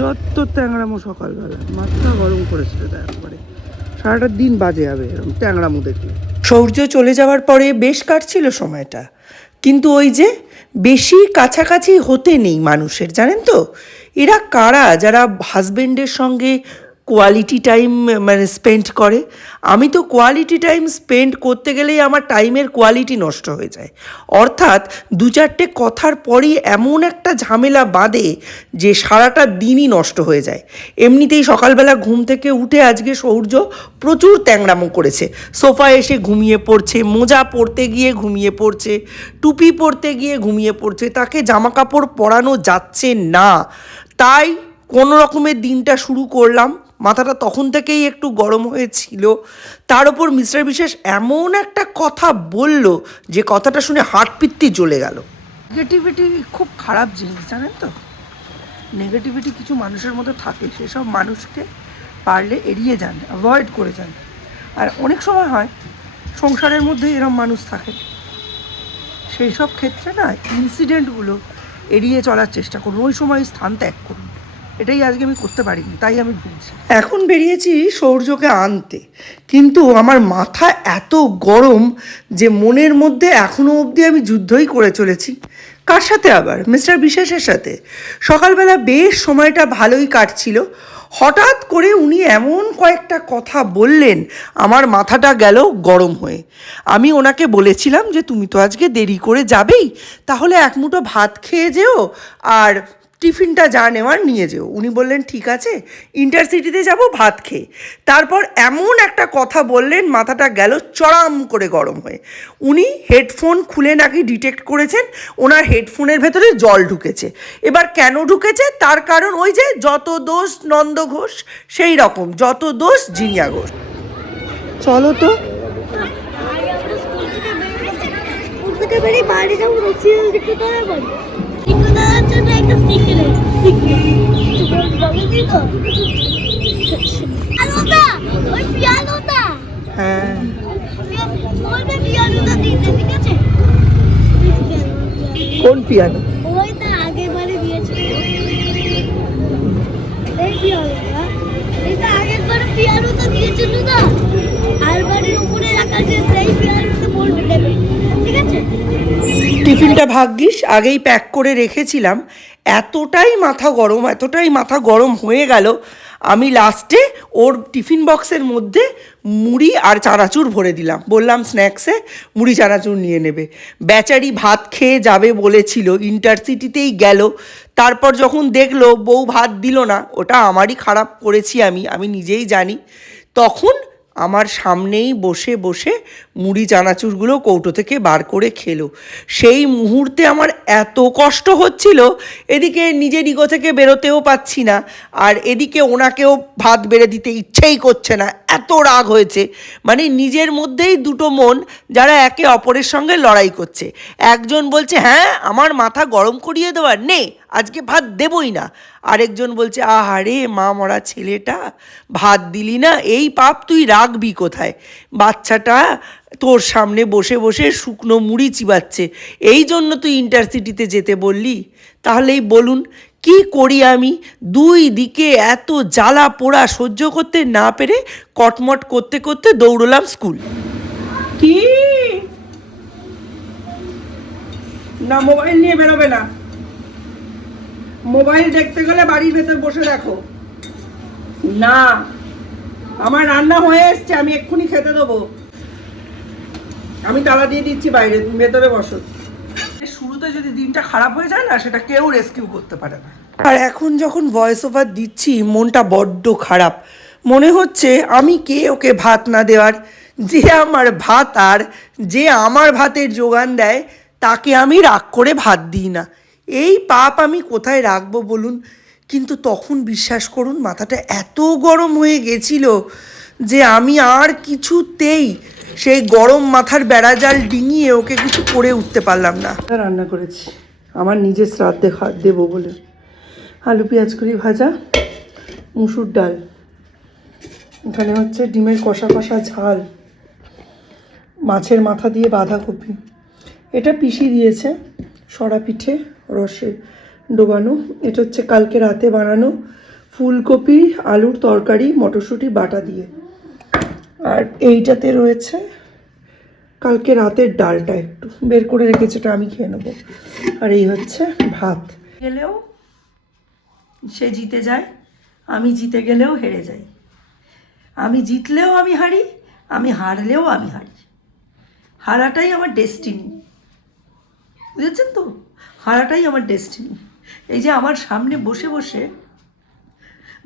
যত ট্যাংরামো সকালবেলা মাথা গরম করেছিল একবারে, সারাটা দিন বাজে যাবে এরকম ট্যাংরামো দেখলে। সূর্য চলে যাওয়ার পরে বেশ কাটছিল সময়টা, কিন্তু ওই যে বেশি কাছাকাছি হতে নেই মানুষের, জানেন তো এরা কারা যারা হাজবেন্ডের সঙ্গে কোয়ালিটি টাইম মানে স্পেন্ড করে। আমি তো কোয়ালিটি টাইম স্পেন্ড করতে গেলেই আমার টাইমের কোয়ালিটি নষ্ট হয়ে যায়, অর্থাৎ দু চারটে কথার পরই এমন একটা ঝামেলা বাঁধে যে সারাটা দিনই নষ্ট হয়ে যায়। এমনিতেই সকালবেলা ঘুম থেকে উঠে আজকে সূর্য প্রচুর ট্যাংরামো করেছে, সোফায় এসে ঘুমিয়ে পড়ছে, মোজা পরতে গিয়ে ঘুমিয়ে পড়ছে, টুপি পরতে গিয়ে ঘুমিয়ে পড়ছে, তাকে জামা কাপড় পরানো যাচ্ছে না। তাই কোনো রকমের দিনটা শুরু করলাম, মাথাটা তখন থেকেই একটু গরম হয়েছিল। তার ওপর মিস্টার বিশেষ এমন একটা কথা বলল যে কথাটা শুনে হাতপিত্তি জ্বলে গেল। নেগেটিভিটি খুব খারাপ জিনিস, জানেন তো। নেগেটিভিটি কিছু মানুষের মধ্যে থাকে, সেসব মানুষকে পারলে এড়িয়ে যান, অ্যাভয়েড করে যান। আর অনেক সময় হয় সংসারের মধ্যে এরম মানুষ থাকে, সেই সব ক্ষেত্রে না ইনসিডেন্টগুলো এড়িয়ে চলার চেষ্টা করুন, ওই সময় স্থান ত্যাগ করুন। এটাই আজকে আমি করতে পারিনি, তাই আমি ভুলছি। এখন বেরিয়েছি সূর্যকে আনতে, কিন্তু আমার মাথা এত গরম যে মনের মধ্যে এখনও অবধি আমি যুদ্ধই করে চলেছি। কার সাথে আবার? মিস্টার বিশেষের সাথে। সকালবেলা বেশ সময়টা ভালোই কাটছিল, হঠাৎ করে উনি এমন কয়েকটা কথা বললেন আমার মাথাটা গেল গরম হয়ে। আমি ওনাকে বলেছিলাম যে তুমি তো আজকে দেরি করে যাবেই, তাহলে এক মুঠো ভাত খেয়ে যেও আর টিফিনটা যা নেওয়ার নিয়ে যেও। উনি বললেন ঠিক আছে, ইন্টারসিটিতে যাব ভাত খেয়ে। তারপর এমন একটা কথা বললেন মাথাটা গেল চড়াম করে গরম হয়ে। উনি হেডফোন খুলে নাকি ডিটেক্ট করেছেন ওনার হেডফোনের ভেতরে জল ঢুকেছে। এবার কেন ঢুকেছে তার কারণ ওই যে যত দোষ নন্দ ঘোষ, সেই রকম যত দোষ জিনিয়া ঘোষ। চলো তো। বাইরে যাবো সিরিয়াল দেখতে তো হবে জন্য একটা সিক্রেট তো আলোটা ওই পিয়ানোটা। হ্যাঁ ওইটা পিয়ানোটা দিতে, ঠিক আছে? কোন পিয়ানো? ওইটা আগের বারে দিয়েছিল এই পিয়ানোটা, এটা আগের বারে পিয়ানোটা দিয়েছিল না, আর বাড়ির উপরে রাখা আছে সেই পিয়ানোটা বলবে দেবে, ঠিক আছে? টিফিনটা ভাগ্যিস আগেই প্যাক করে রেখেছিলাম। এতটাই মাথা গরম হয়ে গেল, আমি লাস্টে ওর টিফিন বক্সের মধ্যে মুড়ি আর চানাচুর ভরে দিলাম, বললাম স্ন্যাক্সে মুড়ি চানাচুর নিয়ে নেবে। বেচারি ভাত খেয়ে যাবে বলেছিল, ইন্টারসিটিতেই গেল। তারপর যখন দেখলো বউ ভাত দিল না, ওটা আমারই খারাপ করেছি আমি নিজেই জানি। তখন আমার সামনেই বসে বসে মুড়ি চানাচুরগুলো কৌটো থেকে বার করে খেলো। সেই মুহূর্তে আমার এত কষ্ট হচ্ছিল, এদিকে নিজের ইগো থেকে বেরোতেও পাচ্ছি না, আর এদিকে ওনাকেও ভাত বেড়ে দিতে ইচ্ছেই করছে না, এত রাগ হয়েছে। মানে নিজের মধ্যেই দুটো মন যারা একে অপরের সঙ্গে লড়াই করছে। একজন বলছে হ্যাঁ আমার মাথা গরম করিয়ে দেওয়ার নে, আজকে ভাত দেবই না। আরেকজন বলছে আহারে মা মরা ছেলেটা, ভাত দিলি না, এই পাপ তুই রাখবি কোথায়? বাচ্চাটা তোর সামনে বসে বসে শুকনো মুড়ি চিবাচ্ছে, এই জন্য তুই ইন্টারসিটিতে যেতে বললি? তাহলেই বলুন কি করি আমি? দুই দিকে এত জ্বালা পোড়া সহ্য করতে না পেরে কটমট করতে করতে দৌড়লাম স্কুল। কি না, মোবাইল নিয়ে বেরোবে না। মোবাইল দেখতে গেলে বাড়ির ভেতর বসে দেখো না। আমার রান্না হয়ে এসছে, আমি এক্ষুনি খেতে দেবো। আমি তালা দিয়ে দিচ্ছি বাইরে, তুমি ভেতরে বসো। শুরুতে যদি দিনটা খারাপ হয়ে যায় না, সেটা কেউ রেস্কিউ করতে পারে না। আর এখন যখন ভয়েস ওভার দিচ্ছি মনটা বড্ড খারাপ, মনে হচ্ছে আমি কে ওকে ভাত না দেওয়ার। যে আমার ভাত আর যে আমার ভাতের জোগান দেয় তাকে আমি রাগ করে ভাত দিই না। এই পাপ আমি কোথায় রাখবো বলুন? কিন্তু তখন বিশ্বাস করুন মাথাটা এত গরম হয়ে গেছিল যে আমি আর কিছুতেই সেই গরম মাথার বেড়াজাল ডিঙিয়ে ওকে কিছু করে উঠতে পারলাম না। রান্না করেছি আমার নিজের শ্রাদ্ধে দেবো বলে। আলু পেঁয়াজ করি ভাজা, মুসুর ডাল, এখানে হচ্ছে ডিমের কষা কষা ঝাল, মাছের মাথা দিয়ে বাঁধাকপি। এটা পিসি দিয়েছে সরা পিঠে রসে ডোবানো। এটা হচ্ছে কালকে রাতে বানানো ফুলকপি আলুর তরকারি মটরশুঁটি বাটা দিয়ে। আর এইটাতে রয়েছে কালকে রাতের ডালটা, একটু বের করে রেখেছে, এটা আমি খেয়ে নেবো। আর এই হচ্ছে ভাত। গেলেও সে জিতে যায়, আমি জিতে গেলেও হেরে যাই। আমি জিতলেও আমি হারি, আমি হারলেও আমি হারি। হারাটাই আমার ডেস্টিনি, বুঝেছেন তো? হারাটাই আমার ডেস্টিনি। এই যে আমার সামনে বসে বসে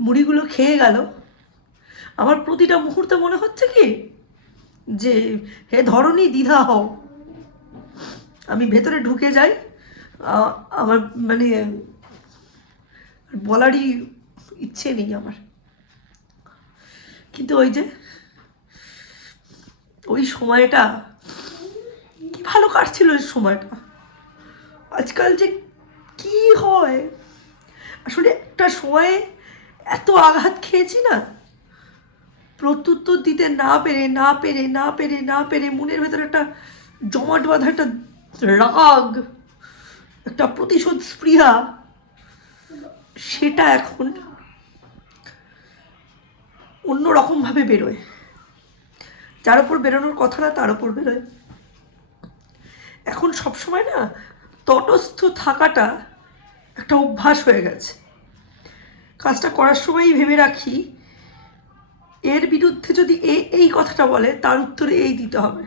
মুড়িগুলো খেয়ে গেল, আমার প্রতিটা মুহূর্তে মনে হচ্ছে কি যে হে ধরনী দ্বিধা হও। আমি ভেতরে ঢুকে যাই, আমার মানে বলারই ইচ্ছে নেই আমার। কিন্তু ওই যে ওই সময়টা কি ভালো কাটছিল ওই সময়টা। আজকাল যে কি হয়, আসলে একটা সময়ে এত আঘাত খেয়েছি না, প্রত্যুত্তর দিতে না পেরে না পেরে না পেরে না পেরে মনের ভেতরে একটা জমাট বাঁধা একটা রাগ, একটা প্রতিশোধ স্পৃহা, সেটা এখন অন্যরকমভাবে বেরোয়। যার ওপর বেরোনোর কথা না তার ওপর বেরোয়। এখন সবসময় না তটস্থ থাকাটা একটা অভ্যাস হয়ে গেছে। কাজটা করার সময়ই ভেবে রাখি এর বিরুদ্ধে যদি এই কথাটা বলে তার উত্তরে এই দিতে হবে।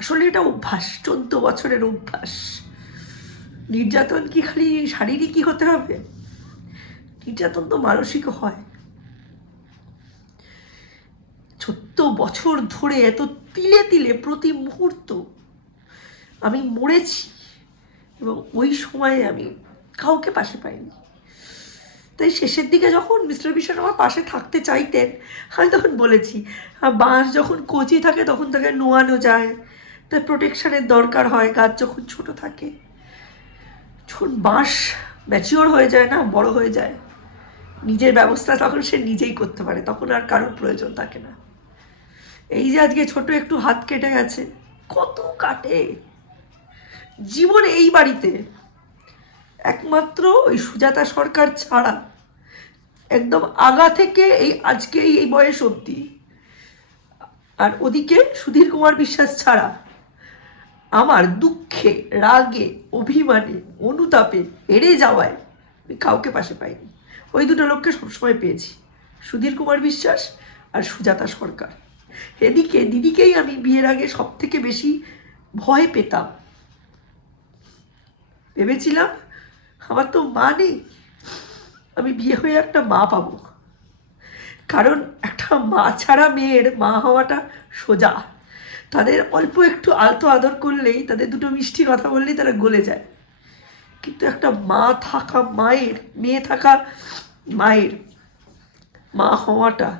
আসলে এটা অভ্যাস, 14 বছরের অভ্যাস। নির্যাতন কি খালি শারীরিকই হতে হবে? নির্যাতন তো মানসিকও হয়। 14 বছর ধরে এত তিলে তিলে প্রতি মুহূর্ত আমি মরেছি, এবং ওই সময়ে আমি কাউকে পাশে পাইনি। তাই শেষের দিকে যখন মিস্টার বিশ্বাস আমার পাশে থাকতে চাইতেন, আমি তখন বলেছি বাঁশ যখন কচি থাকে তখন তাকে নোয়ানো যায়, তাই প্রোটেকশনের দরকার হয়। গাছ যখন ছোট থাকে, যখন বাঁশ ম্যাচিওর হয়ে যায় না, বড় হয়ে যায়, নিজের ব্যবস্থা তখন সে নিজেই করতে পারে, তখন আর কারোর প্রয়োজন থাকে না। এই যে আজকে ছোট একটু হাত কেটে গেছে, কত কাটে জীবনে এই বাড়িতে, একমাত্র ওই সুজাতা সরকার ছাড়া একদম আগা থেকে এই আজকে এই বয়স অবধি, আর ওদিকে সুধীর কুমার বিশ্বাস ছাড়া আমার দুঃখে, রাগে, অভিমানে, অনুতাপে, হেরে যাওয়ায় আমি কাউকে পাশে পাইনি। ওই দুটো লোককে সবসময় পেয়েছি, সুধীর কুমার বিশ্বাস আর সুজাতা সরকার। এদিকে দিদিকেই আমি বিয়ের আগে সব থেকে বেশি ভয় পেতাম। ভেবেছিলাম আমার তো মা নেই, আমি বিয়ে হয়ে একটা মা পাবো। কারণ একটা মা ছাড়া মেয়ের মা হওয়াটা সোজা। তাদের অল্প একটু আলতো আদর করলেই, তাদের দুটো মিষ্টি কথা বললেই তারা গলে যায়। কিন্তু একটা মা থাকা মায়ের, মেয়ে থাকা মায়ের মা হওয়াটা,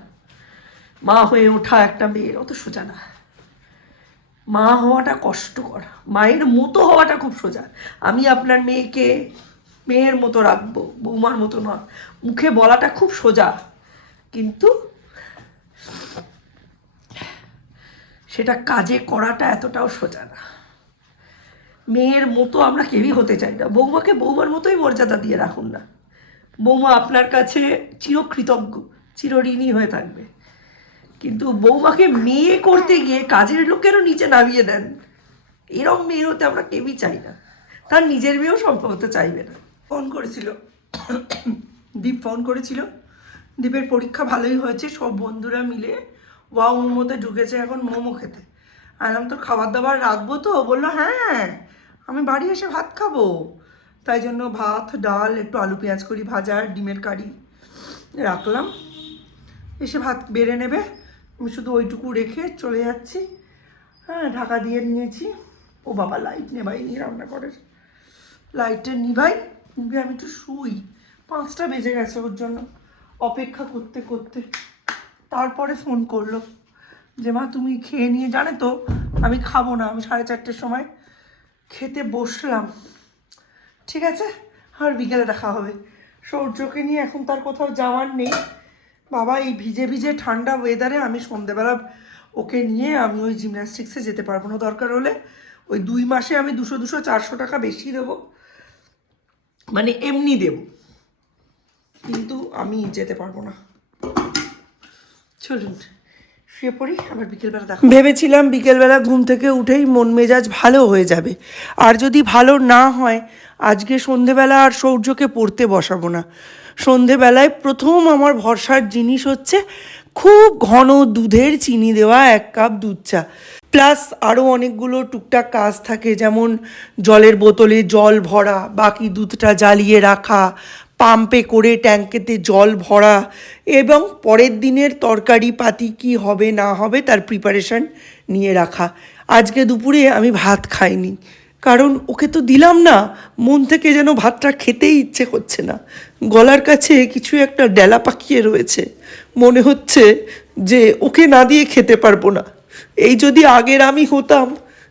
মা হয়ে ওঠা একটা মেয়ের অত সোজা না। মা হওয়াটা কষ্টকর, মায়ের মতো হওয়াটা খুব সোজা। আমি আপনার মেয়েকে মেয়ের মতো রাখবো, বৌমার মতো না, মুখে বলাটা খুব সোজা, কিন্তু সেটা কাজে করাটা এতটাও সোজা না। মেয়ের মতো আমরা কেউই হতে চাই না। বৌমাকে বৌমার মতোই মর্যাদা দিয়ে রাখুন না। বৌমা আপনার কাছে চিরকৃতজ্ঞ, চিরঋণী হয়ে থাকবে। কিন্তু বৌমাকে মেয়ে করতে গিয়ে কাজের লোকেরও নিচে নামিয়ে দেন, এরকম মেয়ে হতে আমরা কেউই চাই না। তার নিজের মেয়েও সম্ভবত চাইবে না। ফোন করেছিল দীপ, ফোন করেছিল। দীপের পরীক্ষা ভালোই হয়েছে, সব বন্ধুরা মিলে ওয়াও মোমোতে ঢুকেছে এখন মোমো খেতে। আলাম তো খাবার দাবার রাখবো, তো বললো হ্যাঁ আমি বাড়ি এসে ভাত খাবো। তাই জন্য ভাত, ডাল, একটু আলু পেঁয়াজ করি ভাজা, ডিমের কারি রাখলাম। এসে ভাত বেড়ে নেবে, আমি শুধু ওইটুকু রেখে চলে যাচ্ছি। হ্যাঁ, ঢাকা দিয়ে নিয়েছি। ও বাবা, লাইট নেভাইনি রান্নাঘরের, লাইটটা নিভাই, নিভে আমি একটু শুই। 5টা বেজে গেছে ওর জন্য অপেক্ষা করতে করতে। তারপরে ফোন করলো যে মা তুমি খেয়ে নিয়ে, জানে তো আমি খাবো না, আমি 4:30টার সময় খেতে বসলাম। ঠিক আছে, আর বিকেলে দেখা হবে। সৌর্যকে নিয়ে এখন তার কোথাও যাওয়ার নেই। বাবা, এই ভিজে ভিজে ঠান্ডা ওয়েদারে আমি সন্ধেবেলা ওকে নিয়ে আমি ওই জিমন্যাস্টিক্সে যেতে পারবো না। দরকার হলে ওই 2 মাসে আমি 200-400 টাকা বেশি দেবো, মানে এমনি দেবো, কিন্তু আমি যেতে পারবো না। চলুন শুয়ে পড়ি, আবার বিকেলবেলা দেখা। ভেবেছিলাম বিকেলবেলা ঘুম থেকে উঠেই মন মেজাজ ভালো হয়ে যাবে, আর যদি ভালো না হয় আজকে সন্ধেবেলা আর সৌর্যকে পড়তে বসাবো না। সন্ধেবেলায় প্রথম আমার ভরসার জিনিস হচ্ছে খুব ঘন দুধের চিনি দেওয়া 1 কাপ দুধ চা, প্লাস আরও অনেকগুলো টুকটাক কাজ থাকে, যেমন জলের বোতলে জল ভরা, বাকি দুধটা জ্বালিয়ে রাখা, পাম্পে করে ট্যাঙ্কেতে জল ভরা, এবং পরের দিনের তরকারি পাতি কী হবে না হবে তার প্রিপারেশন নিয়ে রাখা। আজকে দুপুরে আমি ভাত খাইনি, কারণ ওকে তো দিলাম না, মন থেকে যেন ভাতটা খেতেই ইচ্ছে করছে না। গলার কাছে কিছু একটা ডেলা পাকিয়ে রয়েছে, মনে হচ্ছে যে ওকে না দিয়ে খেতে পারবো না। এই যদি আগের আমি হতাম,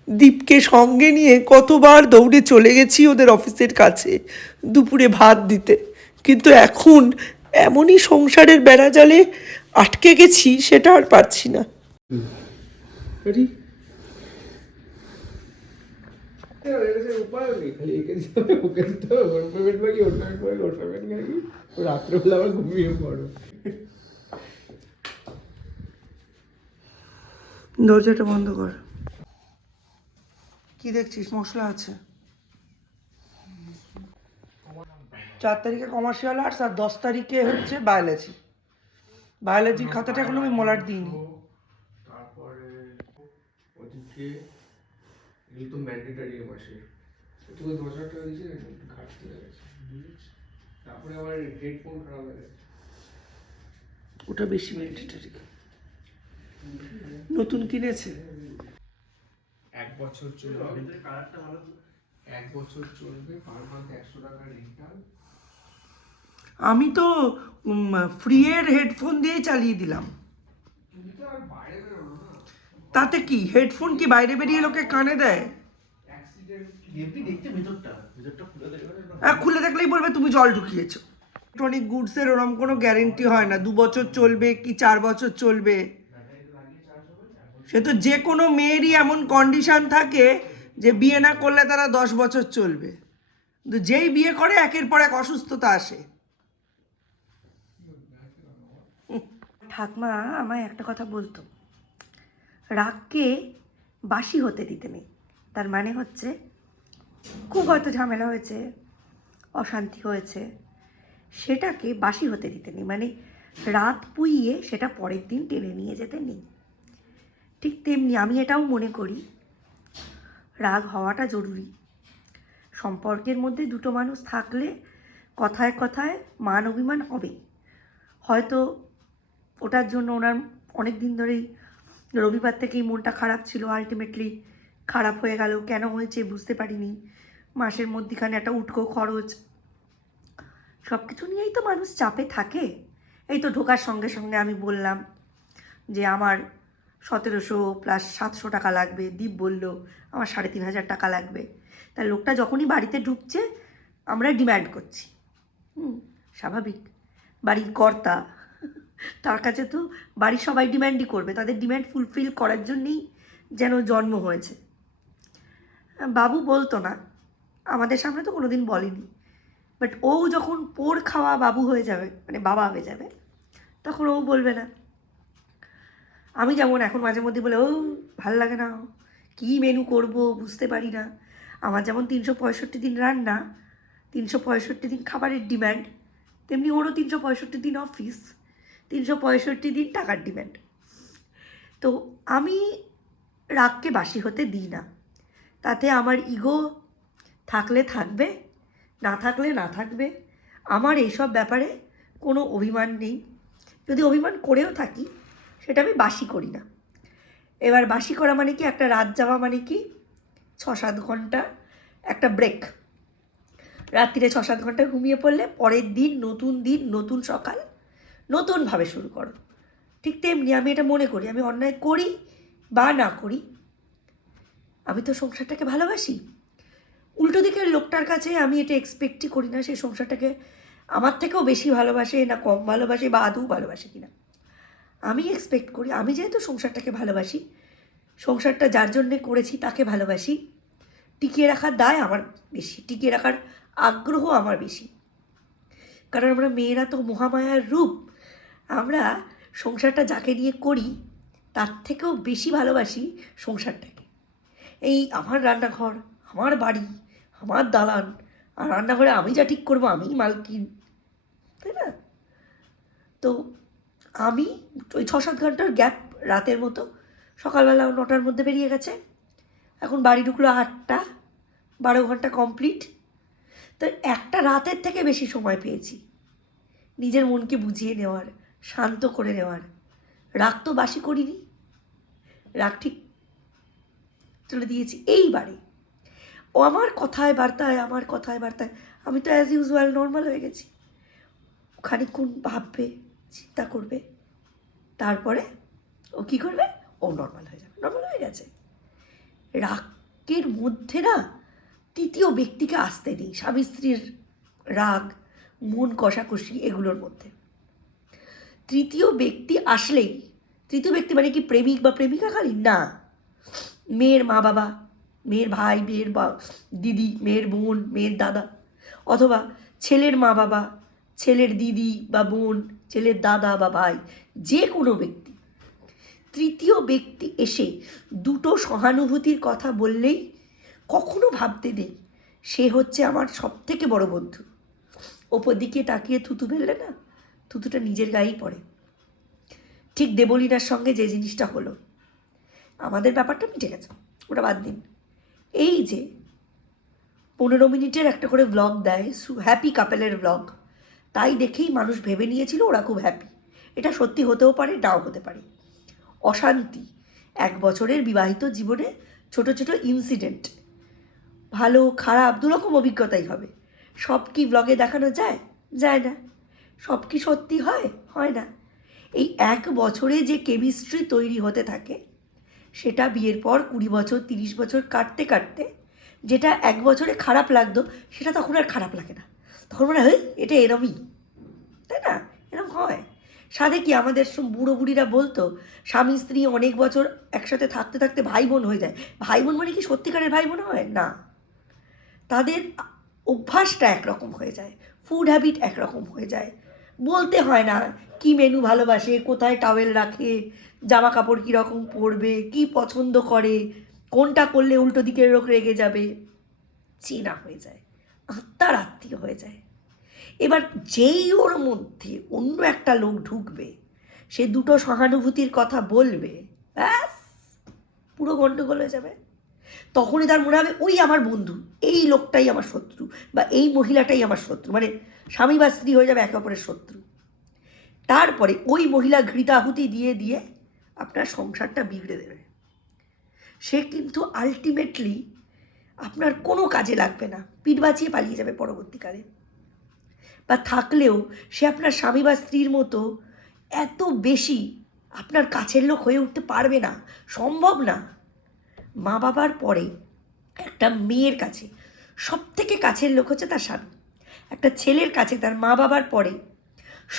দীপকে সঙ্গে নিয়ে কতবার দৌড়ে চলে গেছি ওদের অফিসের কাছে দুপুরে ভাত দিতে, কিন্তু এখন এমনই সংসারের বেড়াজালে আটকে গেছি, সেটা আর পারছি না। রাত্রেবেলা আবার ঘুমিয়ে পড়ো। দরজাটা বন্ধ কর। কি দেখছিস? মশলা আছে। 4 তারিখে কমার্শিয়াল আর্টস আর 10 তারিখে হচ্ছে বায়োলজি। বায়োলজির খাতাটা এখনো আমি মলাট দিইনি। তারপরে ওদিকে এগুলো তো ম্যান্ডেটারি মাসে, তোকে 10,000 টাকা দিয়েছে না, একটু ঘাটতি হয়ে গেছে। তারপরে আবার হেডফোন খারাপ হয়ে গেছে, ওটা বেশি ম্যান্ডেটারি। নতুন কিনেছে। 1 বছর চলবে, 1 বছর চলবে, পার মান্থ 100 টাকা রিটার্ন। আমি তো ফ্রি এর হেডফোন দিয়েই চালিয়ে দিলাম। তুমি তো আর বাইরে বেরো না, তাতে কি, হেডফোন কি বাইরে বেরিয়ে লোকে কানে দেয়? অ্যাক্সিডেন্ট এমনি দেখতে ভেতরটা খুলে দেখবে। খুলে দেখলেই বলবে তুমি জল ঢুকিয়েছো। ইলেকট্রনিক গুডসের ওরম কোনো গ্যারেন্টি হয় না 2 বছর চলবে কি 4 বছর চলবে। সে তো যে কোনো মেয়েরই এমন কন্ডিশন থাকে যে বিয়ে না করলে তারা 10 বছর চলবে, কিন্তু যেই বিয়ে করে একের পর এক অসুস্থতা আসে। ঠাকমা আমায় একটা কথা বলতো, রাগকে বাসি হতে দিতে নেই। তার মানে হচ্ছে খুব হয়তো ঝামেলা হয়েছে, অশান্তি হয়েছে, সেটাকে বাসি হতে দিতে নেই, মানে রাত পুইয়ে সেটা পরের দিন টেনে নিয়ে যেতে নেই। ঠিক তেমনি আমি এটাও মনে করি রাগ হওয়াটা জরুরি। সম্পর্কের মধ্যে দুটো মানুষ থাকলে কথায় কথায় মান অভিমান হবেই। হয়তো ওটার জন্য ওনার অনেক দিন ধরেই রবিবার থেকেই মনটা খারাপ ছিল, আলটিমেটলি খারাপ হয়ে গেল, কেন হয়েছে বুঝতে পারিনি। মাসের মধ্যিখানে একটা উটকো খরচ, সব কিছু নিয়েই তো মানুষ চাপে থাকে। এই তো ঢোকার সঙ্গে সঙ্গে আমি বললাম যে আমার 1700 প্লাস 700 টাকা লাগবে, দীপ বলল আমার 3500 টাকা লাগবে। তা লোকটা যখনই বাড়িতে ঢুকছে আমরা ডিম্যান্ড করছি, স্বাভাবিক, বাড়ির কর্তা, তার কাছে তো বাড়ির সবাই ডিম্যান্ডই করবে, তাদের ডিম্যান্ড ফুলফিল করার জন্যেই যেন জন্ম হয়েছে। বাবু বলতো না, আমাদের সামনে তো কোনো দিন বলেনি, বাট ও যখন পোড় খাওয়া বাবু হয়ে যাবে, মানে বাবা হয়ে যাবে, তখন ও বলবে না। আমি যেমন এখন মাঝে মধ্যে বলে ও ভাল লাগে না, কী মেনু করব বুঝতে পারি না। আমার যেমন 365 দিন রান্না, 365 দিন খাবারের ডিম্যান্ড, তেমনি ওরও 365 দিন অফিস, 365 দিন টাকার ডিম্যান্ড। তো আমি রাগকে বাসি হতে দিই না। তাতে আমার ইগো থাকলে থাকবে, না থাকলে না থাকবে। আমার এইসব ব্যাপারে কোনো অভিমান নেই। যদি অভিমান করেও থাকি সেটা আমি বাসি করি না। এবার বাসি করা মানে কি, একটা রাত যাওয়া মানে কি 6-7 ঘন্টা একটা ব্রেক। রাত্রিরে 6-7 ঘন্টা ঘুমিয়ে পড়লে পরের দিন নতুন সকাল, নতুনভাবে শুরু করো। ঠিক তেমনি আমি এটা মনে করি, আমি অন্যায় করি বা না করি, আমি তো সংসারটাকে ভালোবাসি। উল্টো দিকের লোকটার কাছে আমি এটা এক্সপেক্টই করি না সেই সংসারটাকে আমার থেকেও বেশি ভালোবাসে না কম ভালোবাসে বা আদৌ ভালোবাসে কিনা। আমি এক্সপেক্ট করি আমি যেহেতু সংসারটাকে ভালোবাসি, সংসারটা যার জন্যে করেছি তাকে ভালোবাসি, টিকিয়ে রাখার দায় আমার বেশি, টিকিয়ে রাখার আগ্রহ আমার বেশি। কারণ আমরা মেয়েরা তো মহামায়ার রূপ। আমরা সংসারটা যাকে নিয়ে করি তার থেকেও বেশি ভালোবাসি সংসারটাকে। এই আমার রান্নাঘর, আমার বাড়ি, আমার দালান, আর রান্নাঘরে আমি যা ঠিক করবো আমিই মালকিন, তাই না? তো আমি ওই 6-7 ঘন্টার গ্যাপ রাতের মতো, সকালবেলা 9টার মধ্যে বেরিয়ে গেছে, এখন বাড়ি ঢুকলো 8টা, 12 ঘন্টা কমপ্লিট। তো একটা রাতের থেকে বেশি সময় পেয়েছি নিজের মনকে বুঝিয়ে নেওয়ার, শান্ত করে নেওয়ার। রাগ তো বাসি করিনি, রাগ ঠিক চলে দিয়েছি এইবারে। ও আমার কথায় বার্তায় আমি তো অ্যাজ ইউজুয়াল নর্মাল হয়ে গেছি। খানিকক্ষণ ভাববে, চিন্তা করবে, তারপরে ও কী করবে, ও নর্মাল হয়ে যাবে। নর্মাল হয়ে গেছে। রাগের মধ্যে না তৃতীয় ব্যক্তিকে আসতে নেই। স্বামী স্ত্রীর রাগ, মন কষাকষি, এগুলোর মধ্যে তৃতীয় ব্যক্তি আসলেই, তৃতীয় ব্যক্তি মানে কি প্রেমিক বা প্রেমিকা খালি না, মেয়ের মা বাবা, মেয়ের ভাই, মেয়ের দিদি, মেয়ের বোন, মেয়ের দাদা, অথবা ছেলের মা বাবা, ছেলের দিদি বা বোন, ছেলের দাদা বা ভাই, যে কোনো ব্যক্তি। তৃতীয় ব্যক্তি এসে দুটো সহানুভূতির কথা বললেই কখনো ভাবতে নেই সে হচ্ছে আমার সবথেকে বড় বন্ধু। ওপর দিকে তাকিয়ে থুতু ফেললে না, থুতুটা নিজের গায়েই পড়ে। ঠিক দেবলীনার সঙ্গে যে জিনিসটা হলো, আমাদের ব্যাপারটা মিটে গেছে, ওটা বাদ দিন। এই যে 15 মিনিটের একটা করে ব্লগ দেয়, হ্যাপি কাপেলের ব্লগ, তাই দেখেই মানুষ ভেবে নিয়েছিল ওরা খুব হ্যাপি। এটা সত্যি হতেও পারে, নাও হতে পারে। অশান্তি, 1 বছরের বিবাহিত জীবনে ছোট ছোট ইনসিডেন্ট, ভালো খারাপ দুরকম অভিজ্ঞতাই হবে। সব কি ব্লগে দেখানো যায়? যায় না। সব কি সত্যি হয়? হয় না। এই 1 বছরে যে কেমিস্ট্রি তৈরি হতে থাকে, সেটা বিয়ের পর 20 বছর 30 বছর কাটতে কাটতে যেটা 1 বছরে খারাপ লাগতো, সেটা তখন আর খারাপ লাগে না। তখন মনে হয় এটা এরমই, তাই না? এরকম হয়। সাথে কি আমাদের বুড়ো বুড়িরা বলতো স্বামী স্ত্রী অনেক বছর একসাথে থাকতে থাকতে ভাই বোন হয়ে যায়। ভাই বোন মানে কি সত্যিকারের ভাই বোন হয় না, তাদের অভ্যাসটা একরকম হয়ে যায়, ফুড হ্যাবিট একরকম হয়ে যায়। বলতে হয় না কি মেনু ভালোবাসে, কোথায় টাওয়েল রাখে, জামা কাপড় কীরকম পরবে, কি পছন্দ করে, কোনটা করলে উল্টো দিকের লোক রেগে যাবে, চেনা হয়ে যায়, আত্মার আত্মীয় হয়ে যায়। এবার যেই ওর মধ্যে অন্য একটা লোক ঢুকবে, সে দুটো সহানুভূতির কথা বলবে, ব্যাস পুরো গণ্ডগোল হয়ে যাবে। তখনই তার মনে হবে ওই আমার বন্ধু, এই লোকটাই আমার শত্রু, বা এই মহিলাটাই আমার শত্রু, মানে স্বামী বা স্ত্রী হয়ে যাবে একে অপরের শত্রু। তারপরে ওই মহিলা ঘৃতাহুতি দিয়ে দিয়ে আপনার সংসারটা বিগড়ে দেবে। সে কিন্তু আলটিমেটলি আপনার কোনো কাজে লাগবে না, পিঠ বাঁচিয়ে পালিয়ে যাবে পরবর্তীকালে। বা থাকলেও সে আপনার স্বামী বা স্ত্রীর মতো এত বেশি আপনার কাছের লোক হয়ে উঠতে পারবে না, সম্ভব না। মা বাবার পরে একটা মেয়ের কাছে সবথেকে কাছের লোক হচ্ছে তার স্বামী। একটা ছেলের কাছে তার মা বাবার পরে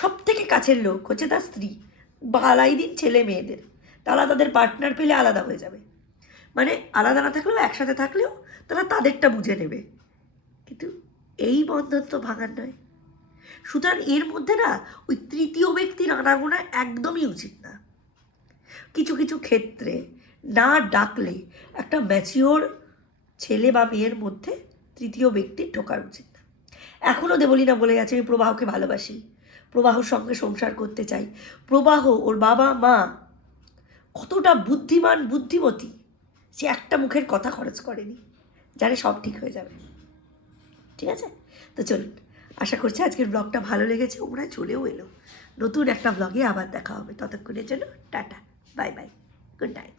সবথেকে কাছের লোক হচ্ছে তার স্ত্রী। বালাই দিন ছেলে মেয়েদের, তারা তাদের পার্টনার পেলে আলাদা হয়ে যাবে, মানে আলাদা না থাকলেও একসাথে থাকলেও তারা তাদেরটা বুঝে নেবে। কিন্তু এই বন্ধন তো ভাঙার নয়। সুতরাং এর মধ্যে না ওই তৃতীয় ব্যক্তির আনাগোনা একদমই উচিত না। কিছু কিছু ক্ষেত্রে না ডাকলে একটা ম্যাচিওর ছেলে বা মেয়ের মধ্যে তৃতীয় ব্যক্তির ঢোকার উচিত না। এখনও দেবলীনা বলে গেছে আমি প্রবাহকে ভালোবাসি, প্রবাহর সঙ্গে সংসার করতে চাই। প্রবাহ ওর বাবা মা কতটা বুদ্ধিমান বুদ্ধিমতী, সে একটা মুখের কথা খরচ করেনি, জানে সব ঠিক হয়ে যাবে। ঠিক আছে, তো চলুন, আশা করছি আজকের ব্লগটা ভালো লেগেছে। ওরা চলেও এলো, নতুন একটা ব্লগে আবার দেখা হবে। ততক্ষণের জন্য tata, bye bye, good night.